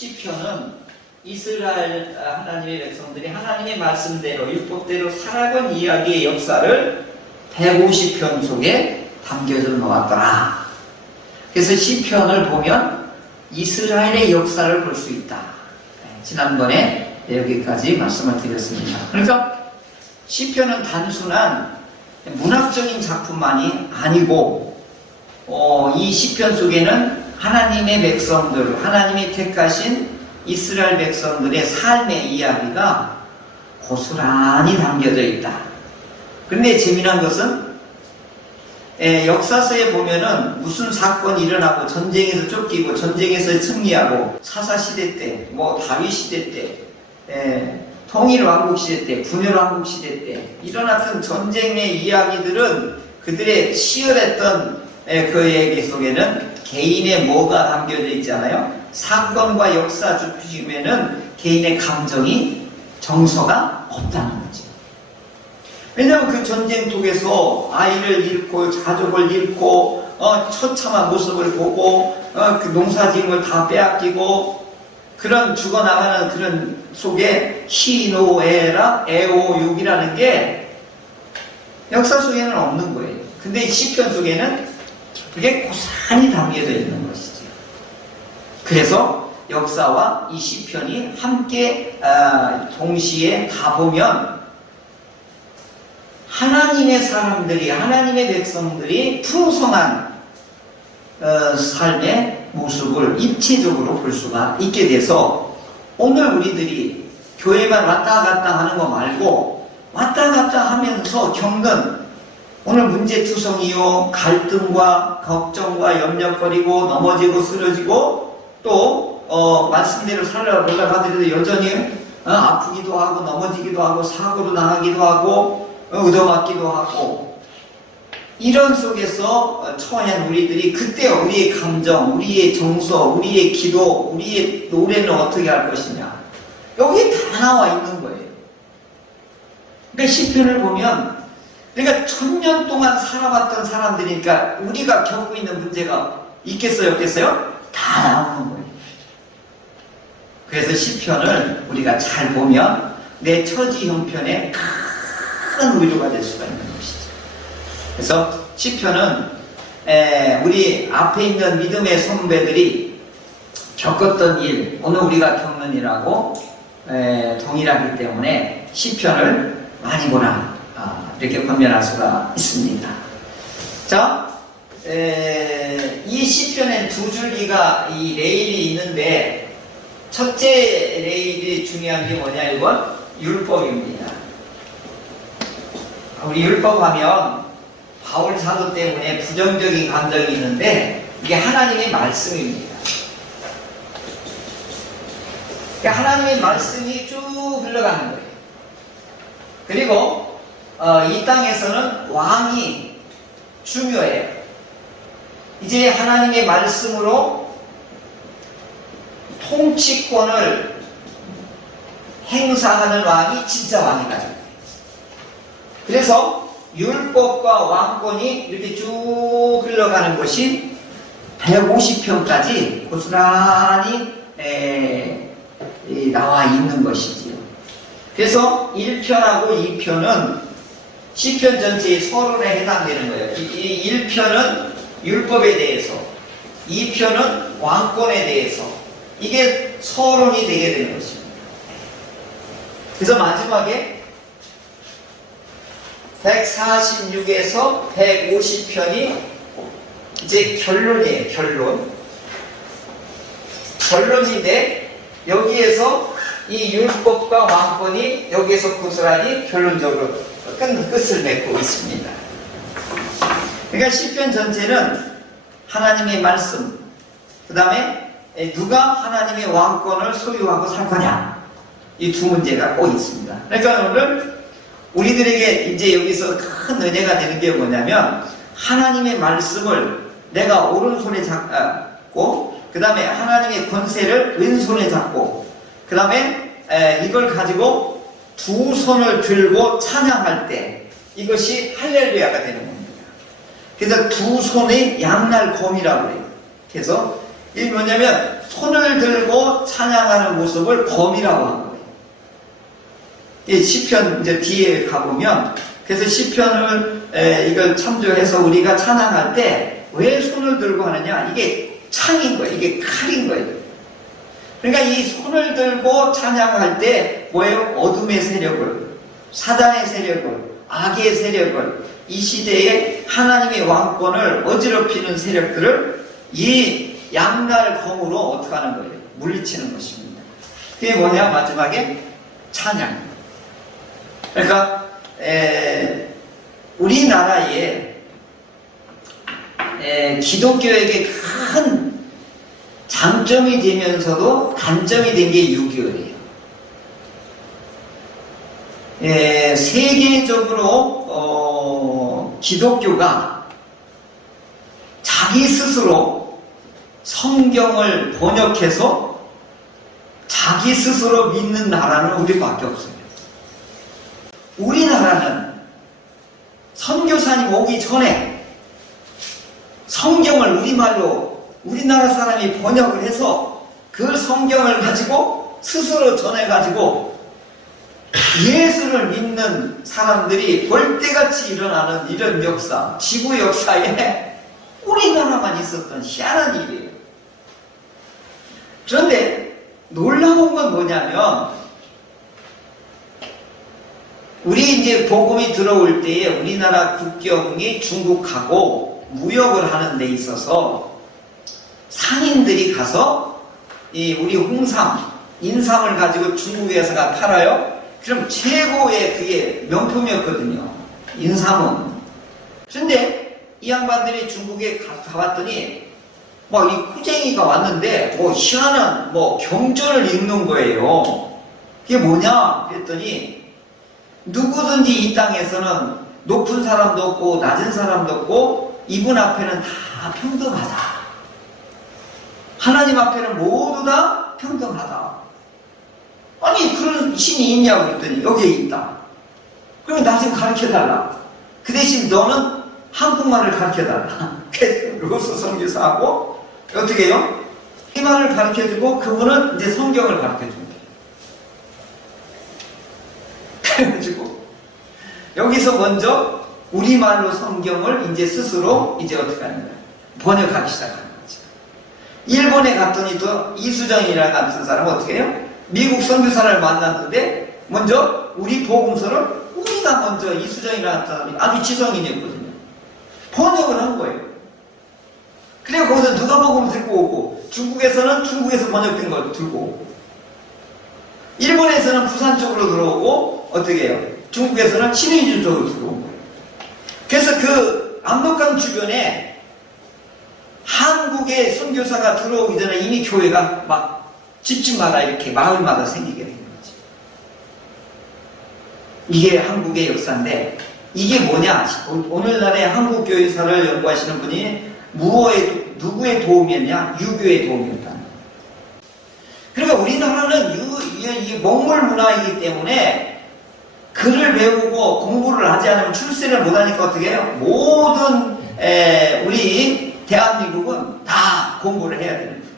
시편은 이스라엘 하나님의 백성들이 하나님의 말씀대로 율법대로 살아간 이야기의 역사를 150편 속에 담겨져 놓았더라. 그래서 시편을 보면 이스라엘의 역사를 볼 수 있다. 지난번에 여기까지 말씀을 드렸습니다. 그러니까 시편은 단순한 문학적인 작품만이 아니고 이 시편 속에는 하나님의 백성들, 하나님이 택하신 이스라엘 백성들의 삶의 이야기가 고스란히 담겨져 있다. 그런데 재미난 것은 역사서에 보면은 무슨 사건이 일어나고 전쟁에서 쫓기고 전쟁에서 승리하고 사사시대 때, 다윗 시대 때, 통일왕국 시대 때, 분열왕국 시대 때 일어났던 전쟁의 이야기들은 그들의 치열했던 그 얘기 속에는 개인의 뭐가 담겨져 있잖아요. 사건과 역사 중심에는 개인의 감정이 정서가 없다는 거죠. 왜냐하면 그 전쟁통에서 아이를 잃고 가족을 잃고 처참한 모습을 보고 그 농사지은 다 빼앗기고 그런 죽어나가는 그런 속에 희노애락, 애오욕이라는 게 역사 속에는 없는 거예요. 근데 시편 속에는 그게 고스란히 담겨져 있는 것이죠. 그래서 역사와 이 시편이 함께 동시에 가보면 하나님의 사람들이, 하나님의 백성들이 풍성한 삶의 모습을 입체적으로 볼 수가 있게 돼서 오늘 우리들이 교회만 왔다 갔다 하는 거 말고 왔다 갔다 하면서 겪는 오늘 문제투성이요, 갈등과 걱정과 염려거리고 넘어지고 쓰러지고 또 말씀대로 살아보려고 하더라도 여전히 아프기도 하고 넘어지기도 하고 사고로 나가기도 하고 얻어맞기도 하고 이런 속에서 처한 우리들이 그때 우리의 감정, 우리의 정서, 우리의 기도, 우리의 노래는 어떻게 할 것이냐 여기 다 나와 있는 거예요. 그러니까 시편을 보면 그러니까 1000년 동안 살아왔던 사람들이니까 우리가 겪고 있는 문제가 있겠어요, 없겠어요? 다 나오는 거예요. 그래서 시편을 우리가 잘 보면 내 처지 형편에 큰 위로가 될 수가 있는 것이죠. 그래서 시편은 우리 앞에 있는 믿음의 선배들이 겪었던 일, 오늘 우리가 겪는 일하고 동일하기 때문에 시편을 많이 보라. 이렇게 권면할 수가 있습니다. 자, 이 시편엔 두 줄기가 이 레일이 있는데 첫째 레일이 중요한 게 뭐냐 이건 율법입니다. 우리 율법하면 바울 사도 때문에 부정적인 감정이 있는데 이게 하나님의 말씀입니다. 그러니까 하나님의 말씀이 쭉 흘러가는 거예요. 그리고 이 땅에서는 왕이 중요해요. 이제 하나님의 말씀으로 통치권을 행사하는 왕이 진짜 왕이다. 그래서 율법과 왕권이 이렇게 쭉 흘러가는 것이 150편까지 고스란히 나와 있는 것이지요. 그래서 1편하고 2편은 시편 전체의 서론에 해당되는 거예요. 이 1편은 율법에 대해서, 2편은 왕권에 대해서 이게 서론이 되게 되는 것입니다. 그래서 마지막에 146에서 150편이 이제 결론이에요. 결론인데 여기에서 이 율법과 왕권이 여기에서 고스란히 결론적으로 끝을 맺고 있습니다. 그러니까 시편 전체는 하나님의 말씀, 그 다음에 누가 하나님의 왕권을 소유하고 살 거냐 이 두 문제가 꼭 있습니다. 그러니까 오늘 우리들에게 이제 여기서 큰 은혜가 되는 게 뭐냐면 하나님의 말씀을 내가 오른손에 잡고 그 다음에 하나님의 권세를 왼손에 잡고 그 다음에 이걸 가지고 두 손을 들고 찬양할 때 이것이 할렐루야가 되는 겁니다. 그래서 두 손의 양날검이라고 해요. 그래서 이게 뭐냐면 손을 들고 찬양하는 모습을 검이라고 한 거예요. 이 시편 이제 뒤에 가보면, 그래서 시편을 이걸 참조해서 우리가 찬양할 때 왜 손을 들고 하느냐? 이게 창인 거예요. 이게 칼인 거예요. 그러니까 이 손을 들고 찬양할 때 뭐예요? 어둠의 세력을, 사단의 세력을, 악의 세력을, 이 시대에 하나님의 왕권을 어지럽히는 세력들을 이 양날 검으로 어떻게 하는 거예요? 물리치는 것입니다. 그게 뭐냐? 마지막에 찬양. 그러니까 우리나라에 기독교에게 큰 장점이 되면서도 단점이 된 게 유교예요. 세계적으로 기독교가 자기 스스로 성경을 번역해서 자기 스스로 믿는 나라는 우리밖에 없어요. 우리나라는 선교사님 오기 전에 성경을 우리말로 우리나라 사람이 번역을 해서 그 성경을 가지고 스스로 전해가지고 예수를 믿는 사람들이 벌떼같이 일어나는 이런 역사, 지구 역사에 우리나라만 있었던 희한한 일이에요. 그런데 놀라운 건 뭐냐면, 우리 이제 복음이 들어올 때에 우리나라 국경이 중국하고 무역을 하는 데 있어서 상인들이 가서 우리 홍삼, 인삼을 가지고 중국에서가 팔아요. 그럼 최고의 그게 명품이었거든요. 인삼은. 그런데 이 양반들이 중국에 가봤더니 막 이 후쟁이가 왔는데 뭐 희한한 뭐 경전을 읽는 거예요. 그게 뭐냐? 그랬더니 누구든지 이 땅에서는 높은 사람도 없고 낮은 사람도 없고 이분 앞에는 다 평등하다. 하나님 앞에는 모두 다 평등하다. 아니 그런 신이 있냐고 그랬더니 여기에 있다. 그러면 나 좀 가르쳐달라. 그 대신 너는 한국말을 가르쳐달라. 그래서 로스 선교사하고 어떻게 해요? 이 말을 가르쳐주고 그분은 이제 성경을 가르쳐줍니다. 그래가지고 여기서 먼저 우리말로 성경을 이제 스스로 이제 어떻게 하는 거야? 번역하기 시작하는 거죠. 일본에 갔더니 또 이수정이라는 같은 사람은 어떻게 해요? 미국 선교사를 만났는데 먼저 우리 복음서를 우리가 먼저 이수정이라는 사람이 아주 지성인이었거든요. 번역을 한 거예요. 그리고 거기서 누가복음을 들고 오고 중국에서는 중국에서 번역된 걸 들고 오고 일본에서는 부산 쪽으로 들어오고 어떻게 해요? 중국에서는 신의주 쪽으로 들어오고 그래서 그 압록강 주변에 한국의 선교사가 들어오기 전에 이미 교회가 막 집집마다 이렇게 마을마다 생기게 된 거지. 이게 한국의 역사인데 이게 뭐냐? 오늘날의 한국 교회사를 연구하시는 분이 누구의 도움이었냐? 유교의 도움이었다는 거예요. 그러니까 우리나라는 이 먹물 문화이기 때문에 글을 배우고 공부를 하지 않으면 출세를 못하니까 어떻게 해요? 모든 우리 대한민국은 다 공부를 해야 됩니다.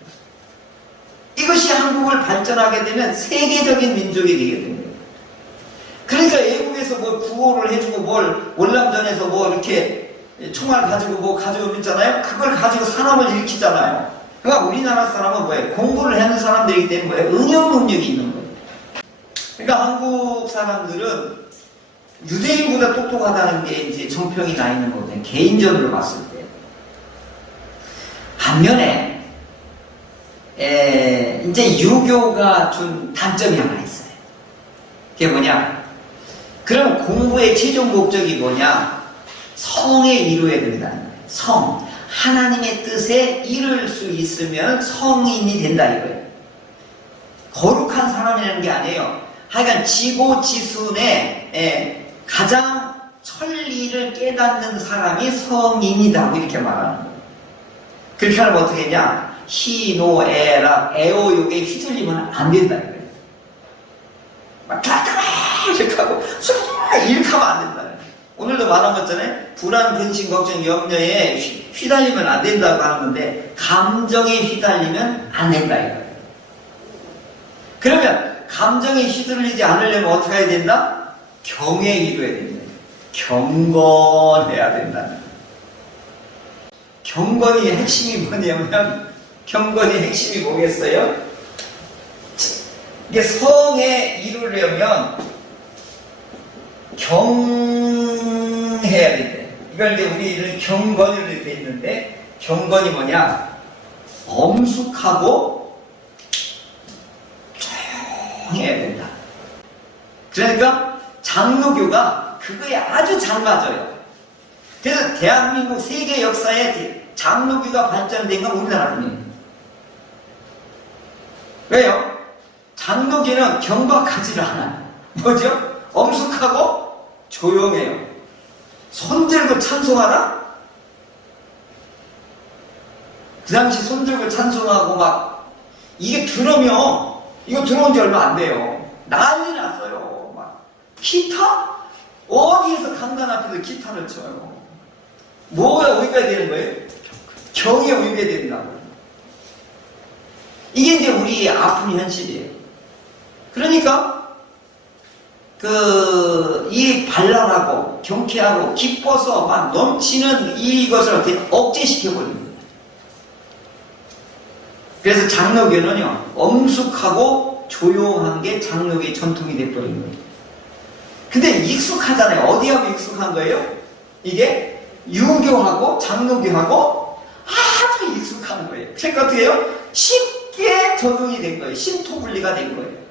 이것이 한국을 발전하게 되면 세계적인 민족이 되게 됩니다. 그러니까 외국에서 뭐 구호를 해주고 뭘 월남전에서 뭐 이렇게 총알 가지고 뭐 가지고 있잖아요. 그걸 가지고 산업을 일으키잖아요. 그러니까 우리나라 사람은 뭐예요? 공부를 하는 사람들이기 때문에 뭐예요? 응용 능력이 있는 거예요. 그러니까 한국 사람들은 유대인보다 똑똑하다는 게 이제 정평이 나 있는 거거든요. 개인적으로 봤을 때. 반면에 이제 유교가 준 단점이 하나 있어요. 그게 뭐냐? 그럼 공부의 최종 목적이 뭐냐? 성에 이루어야 된다는 거예요. 성. 하나님의 뜻에 이룰 수 있으면 성인이 된다 이거예요. 거룩한 사람이라는 게 아니에요. 하여간 지고지순에 가장 천리를 깨닫는 사람이 성인이다 이렇게 말하는 거예요. 그렇게 하면 어떻게 했냐? 희노애락 애오욕에 휘둘리면 안 된다 이거예요. 막 이렇게 하고 이렇게 하면 안 된다. 오늘도 말한 것처럼 불안, 근심, 걱정, 염려에 휘달리면 안 된다고 하는 건데 감정에 휘달리면 안 된다 이거예요. 그러면 감정에 휘둘리지 않으려면 어떻게 해야 된다? 경에 이루어야 된다. 경건해야 된다. 경건의 핵심이 뭐냐면 경건의 핵심이 뭐겠어요? 이게 성에 이루려면 경해야 된대. 이걸 이제 우리는 경건이라고 되어 있는데 경건이 뭐냐? 엄숙하고 조용해야 된다. 그러니까 장로교가 그거에 아주 잘 맞아요. 그래서 대한민국 세계 역사에 장로교가 발전된 건 우리나라입니다. 왜요? 장로교는 경박하지를 않아요. 뭐죠? 엄숙하고 조용해요. 손 들고 찬송하라? 그 당시 손 들고 찬송하고 막 이게 들으면 이거 들어온 지 얼마 안 돼요. 난리 났어요. 막 기타? 어디에서 강단 앞에서 기타를 쳐요? 뭐가 의미가 되는 거예요? 경에 의미가 된다고. 이게 이제 우리 아픈 현실이에요. 그러니까 이 발랄하고 경쾌하고 기뻐서 막 넘치는 이것을 어떻게 억제시켜버립니다. 그래서 장로교는요 엄숙하고 조용한 게 장로교의 전통이 돼버린 거예요. 근데 익숙하잖아요. 어디하고 익숙한 거예요? 이게 유교하고 장로교하고 아주 익숙한 거예요. 그러니까 어떻게 해요? 쉽게 적응이 된 거예요. 신토분리가 된 거예요.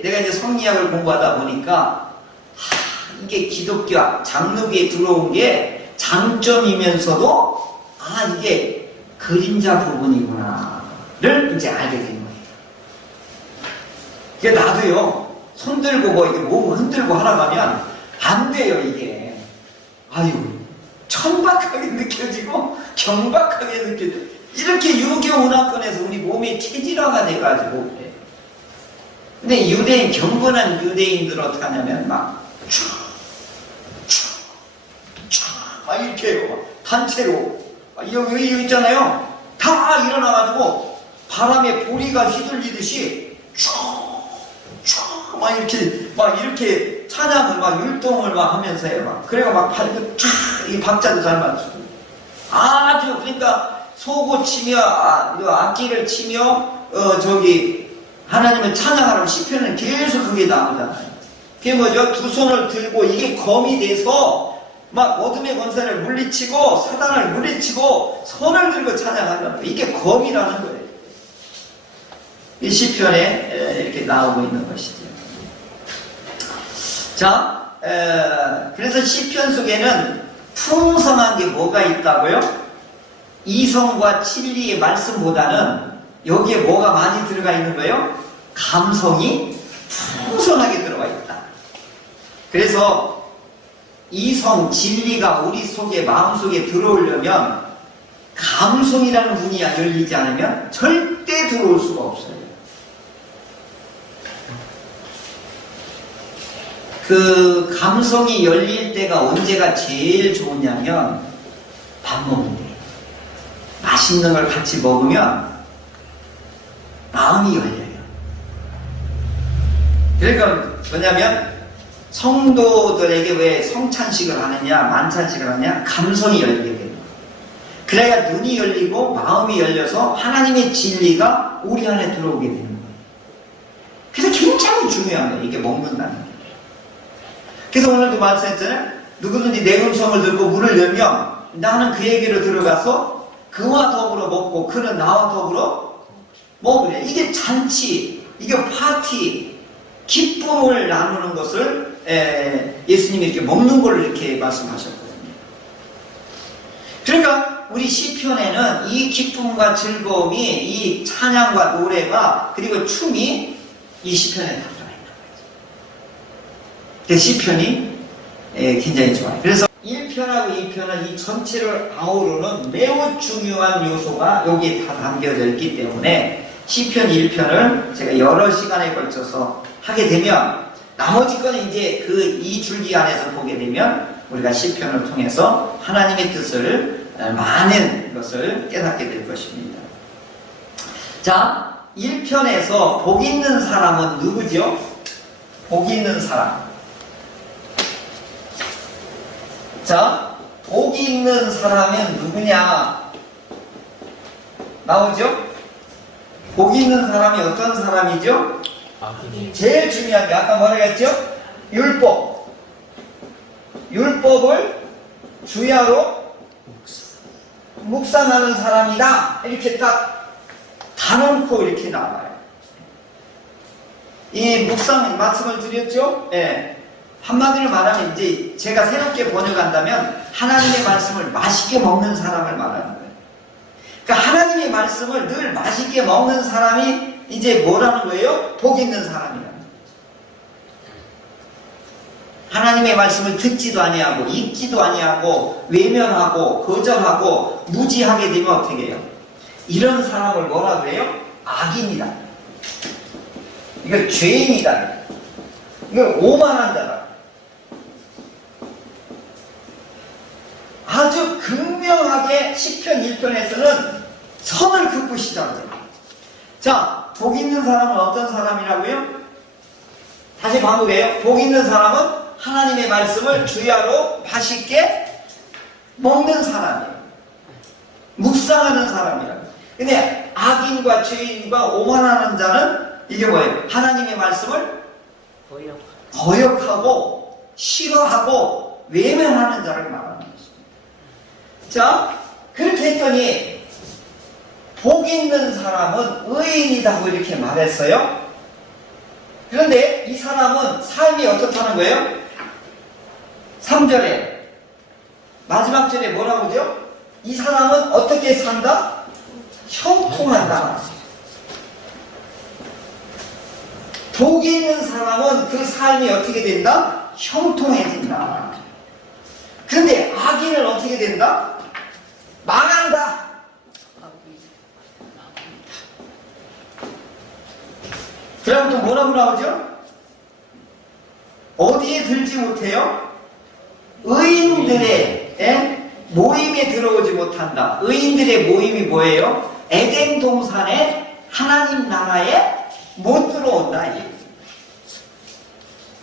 내가 이제 성리학을 공부하다 보니까 이게 기독교 장로교에 들어온 게 장점이면서도 이게 그림자 부분이구나를 이제 알게 된 거예요. 이게 나도요 손 들고 뭐 이렇게 몸 흔들고 하라고 하면 안 돼요. 이게 천박하게 느껴지고 경박하게 느껴지고 이렇게 유교 문화권에서 우리 몸이 체질화가 돼가지고 그래요. 근데 유대인, 경건한 유대인들 어떻게 하냐면 막 이렇게 해요. 단체로 여기 있잖아요. 다 일어나가지고 바람에 보리가 휘둘리듯이 이렇게 찬양을 막 율동을 막 하면서 해요. 그래가 막 이 박자도 잘 맞추고 아주 그러니까 소고 치며 악기를 치며 하나님을 찬양하라고 시편은 계속 그게 나오잖아요. 그게 뭐죠? 두 손을 들고 이게 검이 돼서 막 어둠의 권세를 물리치고 사단을 물리치고 손을 들고 찬양한다는 거예요. 이게 검이라는 거예요. 이 시편에 이렇게 나오고 있는 것이죠. 자, 그래서 시편 속에는 풍성한 게 뭐가 있다고요? 이성과 진리의 말씀보다는 여기에 뭐가 많이 들어가 있는 거예요? 감성이 풍성하게 들어가 있다. 그래서 이성, 진리가 우리 속에, 마음속에 들어오려면 감성이라는 문이 열리지 않으면 절대 들어올 수가 없어요. 그 감성이 열릴 때가 언제가 제일 좋으냐면 밥 먹을 때. 맛있는 걸 같이 먹으면 마음이 열려요. 그러니까 뭐냐면 성도들에게 왜 성찬식을 하느냐 만찬식을 하느냐 감성이 열리게 되는 거예요. 그래야 눈이 열리고 마음이 열려서 하나님의 진리가 우리 안에 들어오게 되는 거예요. 그래서 굉장히 중요한 거예요. 이게 먹는다는 게. 그래서 오늘도 말씀했잖아요. 누구든지 내 음성을 듣고 문을 열면 나는 그에게로 들어가서 그와 더불어 먹고 그는 나와 더불어 먹으래. 이게 잔치, 이게 파티, 기쁨을 나누는 것을 예수님이 이렇게 먹는 걸 이렇게 말씀하셨거든요. 그러니까 우리 시편에는 이 기쁨과 즐거움이 이 찬양과 노래가 그리고 춤이 이 시편에 다 들어있는 거죠. 시편이 굉장히 좋아요. 그래서 1편하고 2편은 이 전체를 아우르는 매우 중요한 요소가 여기에 다 담겨져 있기 때문에 시편 1편을 제가 여러 시간에 걸쳐서 하게 되면 나머지 거는 이제 그 이 줄기 안에서 보게 되면 우리가 시편을 통해서 하나님의 뜻을 많은 것을 깨닫게 될 것입니다. 자, 1편에서 복 있는 사람은 누구죠? 복 있는 사람. 자, 복 있는 사람은 누구냐? 나오죠? 복 있는 사람이 어떤 사람이죠? 제일 중요한 게 아까 뭐라 했죠? 율법. 율법을 주야로 묵상하는 사람이다. 이렇게 딱 다놓고 이렇게 나와요. 이 묵상 말씀을 드렸죠? 예. 한마디로 말하면 이제 제가 새롭게 번역한다면 하나님의 말씀을 맛있게 먹는 사람을 말하는 거예요. 그러니까 하나님의 말씀을 늘 맛있게 먹는 사람이 이제 뭐라는 거예요? 복 있는 사람이라는 거예요. 하나님의 말씀을 듣지도 아니하고 읽지도 아니하고 외면하고 거절하고 무지하게 되면 어떻게 해요? 이런 사람을 뭐라고 해요? 악인이다. 이거 죄인이다. 이거 오만한 자다. 아주 극명하게 시편 1편에서는 선을 긋으시잖아요. 자, 복 있는 사람은 어떤 사람이라고요? 다시 반복해요. 복 있는 사람은 하나님의 말씀을 주야로 맛있게 먹는 사람이에요. 묵상하는 사람이라고. 근데 악인과 죄인과 오만하는 자는 이게 뭐예요? 하나님의 말씀을 거역하고 싫어하고 외면하는 자를 말하는 것입니다. 자, 그렇게 했더니 복 있는 사람은 의인이라고 이렇게 말했어요. 그런데 이 사람은 삶이 어떻다는 거예요? 3절에 마지막 절에 뭐라고 하죠? 이 사람은 어떻게 산다? 형통한다. 복이 있는 사람은 그 삶이 어떻게 된다? 형통해진다. 그런데 악인은 어떻게 된다? 망한다. 그럼 또 뭐라고 나오죠? 어디에 들지 못해요? 의인들의 모임에 들어오지 못한다. 의인들의 모임이 뭐예요? 에덴 동산에 하나님 나라에 못 들어온다.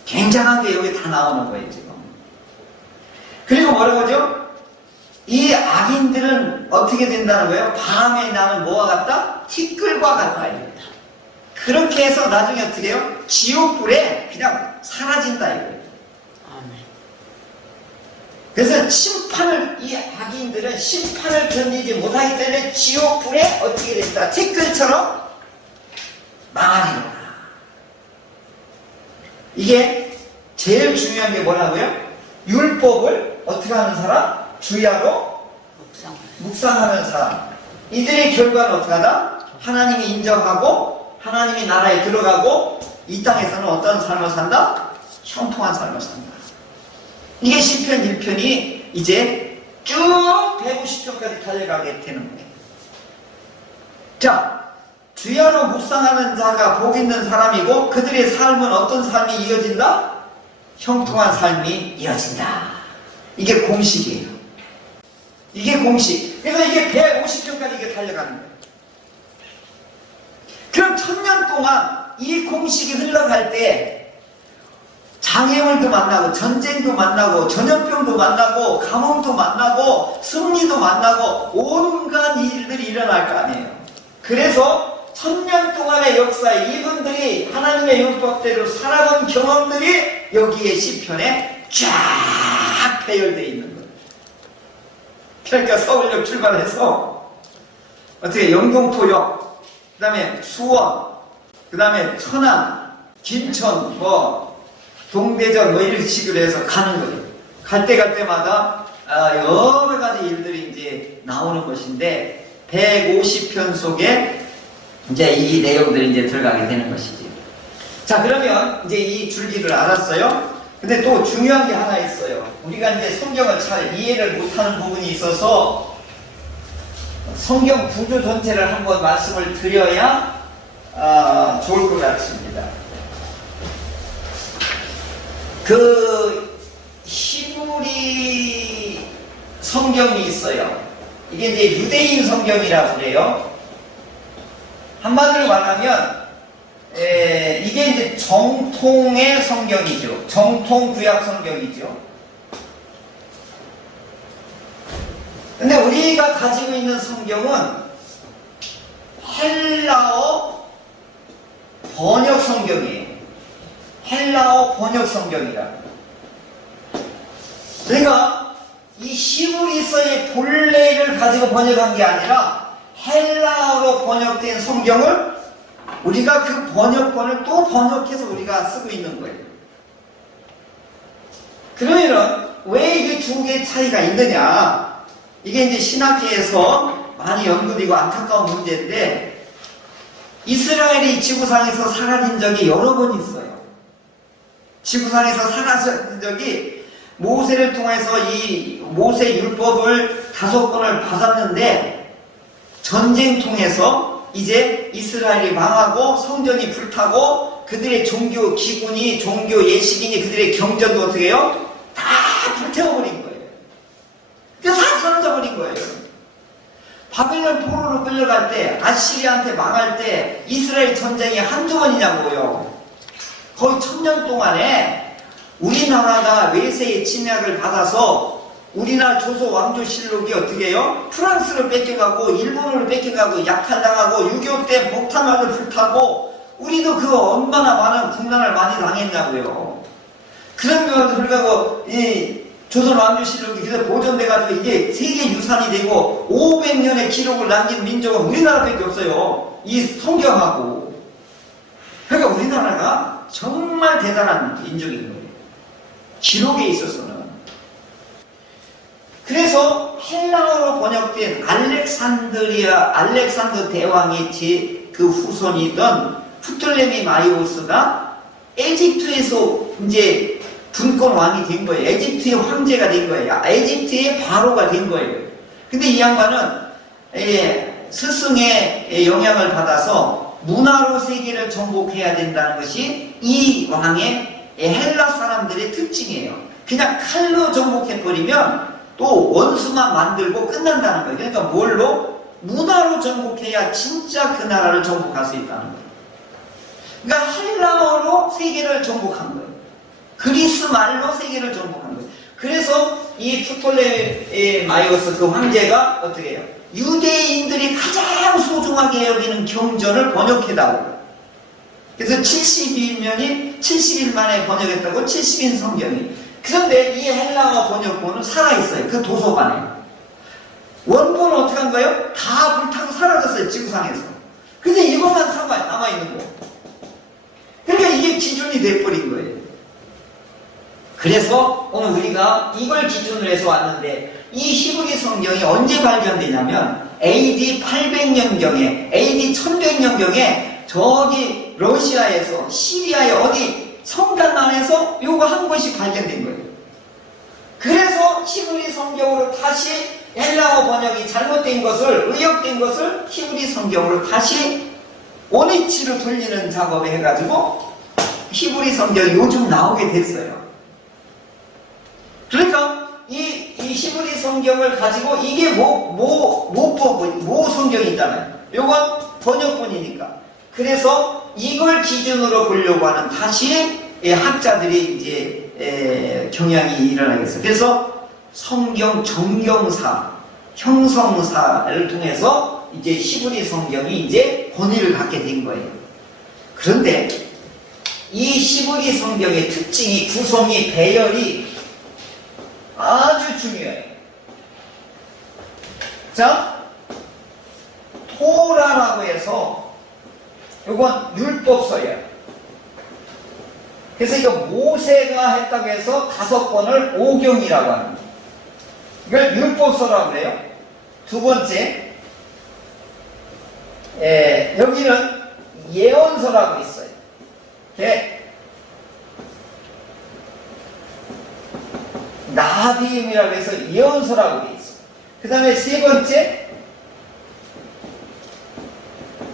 굉장한 게 여기 다 나오는 거예요, 지금. 그리고 뭐라고 하죠? 이 악인들은 어떻게 된다는 거예요? 바람에 나는 뭐와 같다? 티끌과 같다. 그렇게 해서 나중에 어떻게 해요? 지옥불에 그냥 사라진다 이거예요. 그래서 이 악인들은 심판을 견디지 못하기 때문에 지옥불에 어떻게 된다? 티끌처럼 망하리라. 이게 제일 중요한 게 뭐라고요? 율법을 어떻게 하는 사람? 주야로 묵상하는 사람. 이들의 결과는 어떻게 하다? 하나님이 인정하고 하나님의 나라에 들어가고 이 땅에서는 어떤 삶을 산다? 형통한 삶을 산다. 이게 시편 1편이 이제 쭉 150편까지 달려가게 되는 거예요. 자, 주야로 묵상하는 자가 복 있는 사람이고 그들의 삶은 어떤 삶이 이어진다? 형통한 삶이 이어진다. 이게 공식이에요. 이게 공식. 그래서 이게 150편까지 이게 달려가는 거예요. 그럼 1000년 동안 이 공식이 흘러갈 때 장애물도 만나고 전쟁도 만나고 전염병도 만나고 가뭄도 만나고 승리도 만나고 온갖 일들이 일어날 거 아니에요. 그래서 1000년 동안의 역사에 이분들이 하나님의 율법대로 살아본 경험들이 여기에 시편에 쫙 배열되어 있는 거예요. 그러니까 서울역 출발해서 어떻게 영등포역, 그 다음에 수원, 그 다음에 천안, 김천, 동대전 이런 식으로 해서 가는 거예요. 갈 때마다 여러 가지 일들이 이제 나오는 것인데 150편 속에 이제 이 내용들이 이제 들어가게 되는 것이지. 자, 그러면 이제 이 줄기를 알았어요. 근데 또 중요한 게 하나 있어요. 우리가 이제 성경을 잘 이해를 못하는 부분이 있어서 성경 구조 전체를 한번 말씀을 드려야 좋을 것 같습니다. 그 히브리 성경이 있어요. 이게 이제 유대인 성경이라고 그래요. 한마디로 말하면 이게 이제 정통의 성경이죠. 정통 구약 성경이죠. 근데 우리가 가지고 있는 성경은 헬라어 번역 성경이에요. 헬라어 번역 성경이라. 그러니까 이 히브리서의 본래를 가지고 번역한 게 아니라 헬라어로 번역된 성경을 우리가 그 번역본을 또 번역해서 우리가 쓰고 있는 거예요. 그러면은 왜 이게 두 개의 차이가 있느냐? 이게 이제 신학계에서 많이 연구되고 안타까운 문제인데, 이스라엘이 지구상에서 사라진 적이 여러 번 있어요. 지구상에서 사라진 적이 모세를 통해서 이 모세 율법을 5번을 받았는데, 전쟁 통해서 이제 이스라엘이 망하고 성전이 불타고 그들의 종교 기gun이, 종교 예식인이, 그들의 경전도 어떻게 해요? 다 불태워버린 거예요. 그래서 다 사라져버린 거예요. 바벨론 포로로 끌려갈 때, 아시리아한테 망할 때 이스라엘 전쟁이 한두 번이냐고요. 거의 1000년 동안에 우리나라가 외세의 침략을 받아서 우리나라 조선 왕조실록이 어떻게 해요? 프랑스를 뺏겨가고 일본을 뺏겨가고 약탈당하고 6.25 때 목탄화를 불타고 우리도 그 얼마나 많은 국난을 많이 당했냐고요. 그런데도 불구하고 이 조선 왕조실록이 계속 보존돼가지고 이게 세계 유산이 되고 500년의 기록을 남긴 민족은 우리나라밖에 없어요. 이 성경하고. 그러니까 우리나라가 정말 대단한 민족인 거예요. 기록에 있어서는. 그래서 헬라어로 번역된 알렉산더 대왕의 그 후손이던 프톨레미 마이오스가 에집트에서 이제 분권 왕이 된 거예요. 에집트의 황제가 된 거예요. 에집트의 바로가 된 거예요. 근데 이 양반은 스승의 영향을 받아서 문화로 세계를 정복해야 된다는 것이 이 왕의 헬라 사람들의 특징이에요. 그냥 칼로 정복해버리면 또 원수만 만들고 끝난다는 거예요. 그러니까 뭘로? 문화로 정복해야 진짜 그 나라를 정복할 수 있다는 거예요. 그러니까 헬라어로 세계를 정복한 거예요. 그리스 말로 세계를 정복한 거예요. 그래서 이 프톨레마이오스 그 황제가 어떻게 해요? 유대인들이 가장 소중하게 여기는 경전을 번역해다오. 그래서 70일 만에 번역했다고 70인 성경이. 그런데 이 헬라어 번역본은 살아있어요. 그 도서관에. 원본은 어떻게 한 거예요? 다 불타고 사라졌어요. 지구상에서. 근데 이것만 남아있는 거예요. 그러니까 이게 기준이 돼버린 거예요. 그래서 오늘 우리가 이걸 기준으로 해서 왔는데, 이 히브리 성경이 언제 발견되냐면 AD 800년경에, AD 1100년경에 저기 러시아에서, 시리아의 어디 성당 안에서 요거 한 것이 발견된 거예요. 그래서 히브리 성경으로 다시 헬라어 번역이 잘못된 것을, 의역된 것을 히브리 성경으로 다시 원위치로 돌리는 작업을 해가지고 히브리 성경이 요즘 나오게 됐어요. 그러니까 이 히브리 성경을 가지고 이게 모 성경이 있잖아요. 요건 번역본이니까. 그래서 이걸 기준으로 보려고 하는 다시 학자들이 이제 경향이 일어나겠어요. 그래서 성경 정경사, 형성사를 통해서 이제 히브리 성경이 이제 권위를 갖게 된 거예요. 그런데 이 히브리 성경의 특징이, 구성이, 배열이 아주 중요해요. 자, 토라라고 해서 이건 율법서예요. 그래서 이거 모세가 했다고 해서 5권을 오경이라고 합니다. 이걸 율법서라고 그래요. 두 번째, 여기는 예언서라고 있어요. 나비임이라고 해서 예언서라고 되어 있어요. 그 다음에 세 번째,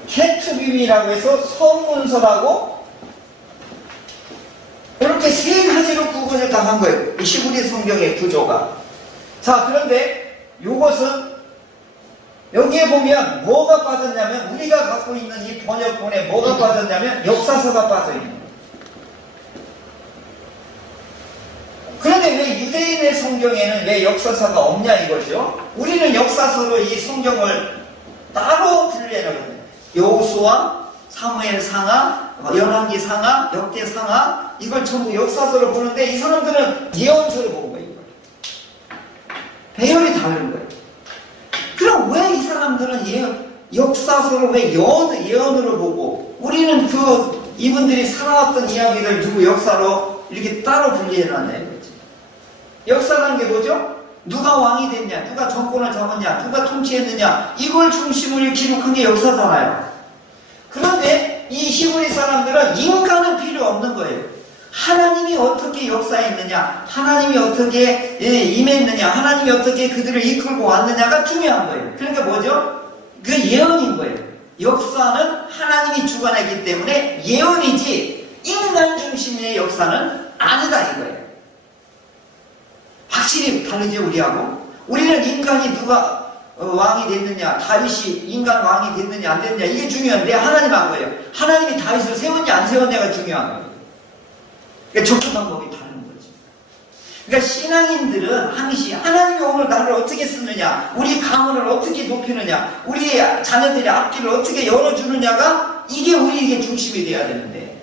케투빔이라고 해서 서문서라고, 이렇게 세 가지로 구분을 다 한 거예요. 이 히브리 성경의 구조가. 자, 그런데 요것은 여기에 보면 뭐가 빠졌냐면 우리가 갖고 있는 이 번역본에 뭐가 빠졌냐면 역사서가 빠져 있는 거예요. 그런데 왜 유대인의 성경에는 왜 역사서가 없냐 이거죠. 우리는 역사서로 이 성경을 따로 분류해놓거든요. 여호수아, 사무엘 상하, 열왕기 상하, 역대 상하 이걸 전부 역사서로 보는데 이 사람들은 예언서로 본 거예요. 배열이 다른 거예요. 그럼 왜 이 사람들은 역사서로 왜 예언으로 보고 우리는 이분들이 살아왔던 이야기를 두고 역사로 이렇게 따로 분리해놨냐 이거지. 역사라는 게 뭐죠? 누가 왕이 됐냐, 누가 정권을 잡았냐, 누가 통치했느냐 이걸 중심으로 기록한 게 역사잖아요. 그런데 이 히브리 사람들은 인간은 필요 없는 거예요. 하나님이 어떻게 역사했느냐, 하나님이 어떻게 임했느냐, 하나님이 어떻게 그들을 이끌고 왔느냐가 중요한 거예요. 그러니까 뭐죠? 그 예언인 거예요. 역사는 하나님이 주관했기 때문에 예언이지 인간 중심의 역사는 아니다 이거예요. 확실히 다르죠 우리하고. 우리는 인간이 누가 왕이 됐느냐, 다윗이 인간 왕이 됐느냐 안 됐느냐 이게 중요한데 하나님 한 거예요. 하나님이 다윗을 세웠냐 안 세웠냐가 중요한 거예요. 그러니까 접근 방법이 다른 거지. 그러니까 신앙인들은 항시 하나님이 오늘 나를 어떻게 쓰느냐, 우리 가문을 어떻게 높이느냐, 우리 자녀들의 앞길을 어떻게 열어주느냐가 이게 우리에게 중심이 돼야 되는데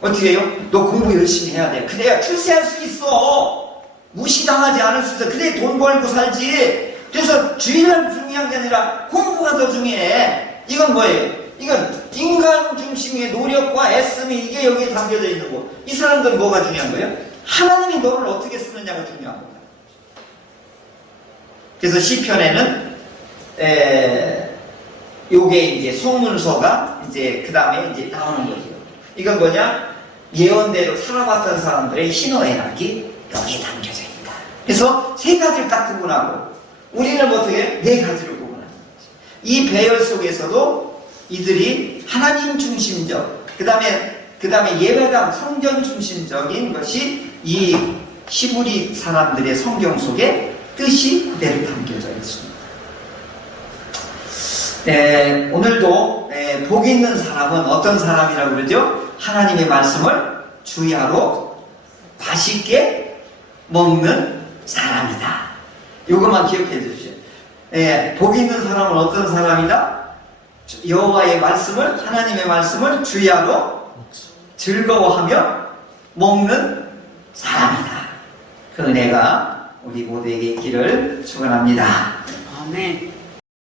어떻게 해요? 너 공부 열심히 해야 돼. 그래야 출세할 수 있어. 무시당하지 않을 수 있어. 그래 돈 벌고 살지. 그래서 주일날 중요한 게 아니라 공부가 더 중요해. 이건 뭐예요? 이건 인간 중심의 노력과 애씀이 이게 여기에 담겨져 있는 거. 이 사람들은 뭐가 중요한 거예요? 하나님이 너를 어떻게 쓰느냐가 중요한 겁니다. 그래서 시편에는 요게 이제 소문서가 이제 그 다음에 이제 나오는 거죠. 이건 뭐냐? 예언대로 살아봤던 사람들의 희노애락이 여기에 담겨져 있다. 그래서 세 가지를 딱 구분하고 우리는 어떻게 네 가지를 구분하는 거죠. 이 배열 속에서도 이들이 하나님 중심적, 그 다음에 예배당 성전 중심적인 것이 이 히브리 사람들의 성경 속에 뜻이 그대로 담겨져 있습니다. 오늘도 복 있는 사람은 어떤 사람이라고 그러죠? 하나님의 말씀을 주야로 맛있게 먹는 사람이다. 이것만 기억해 주십시오. 복 있는 사람은 어떤 사람이다? 여호와의 말씀을, 하나님의 말씀을 주야로 즐거워하며 먹는 사람이다. 그 은혜가 우리 모두에게 있기를 축원합니다. 아멘.